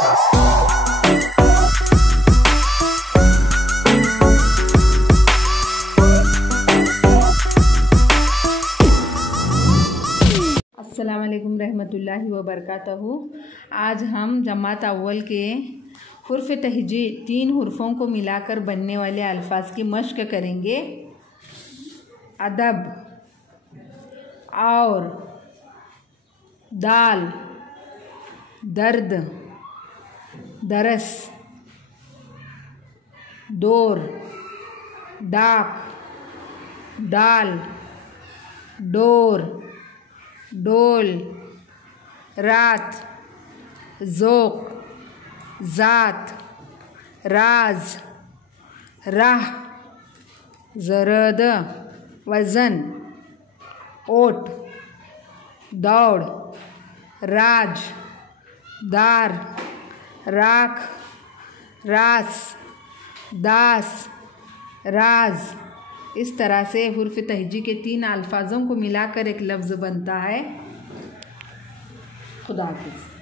अस्सलाम वालेकुम रहमतुल्लाहि व बरकातहू। आज हम जमात अव्वल के हुर्फ तहजी 3 हुर्फों को मिलाकर बनने वाले अल्फाज की मश्क करेंगे। अदब, और, दाल, दर्द, दरस, दौर, डाक, डाल, डोर, डोल, रात, ज़ोक़, ज़ात, राज, राह, ज़रद, वज़न, ओट, दौड़, राज, दार, राख, रास, दास, राज। इस तरह से हुर्फ तहजी के 3 अल्फाजों को मिलाकर एक लफ्ज़ बनता है। खुदा हाफ़िज़।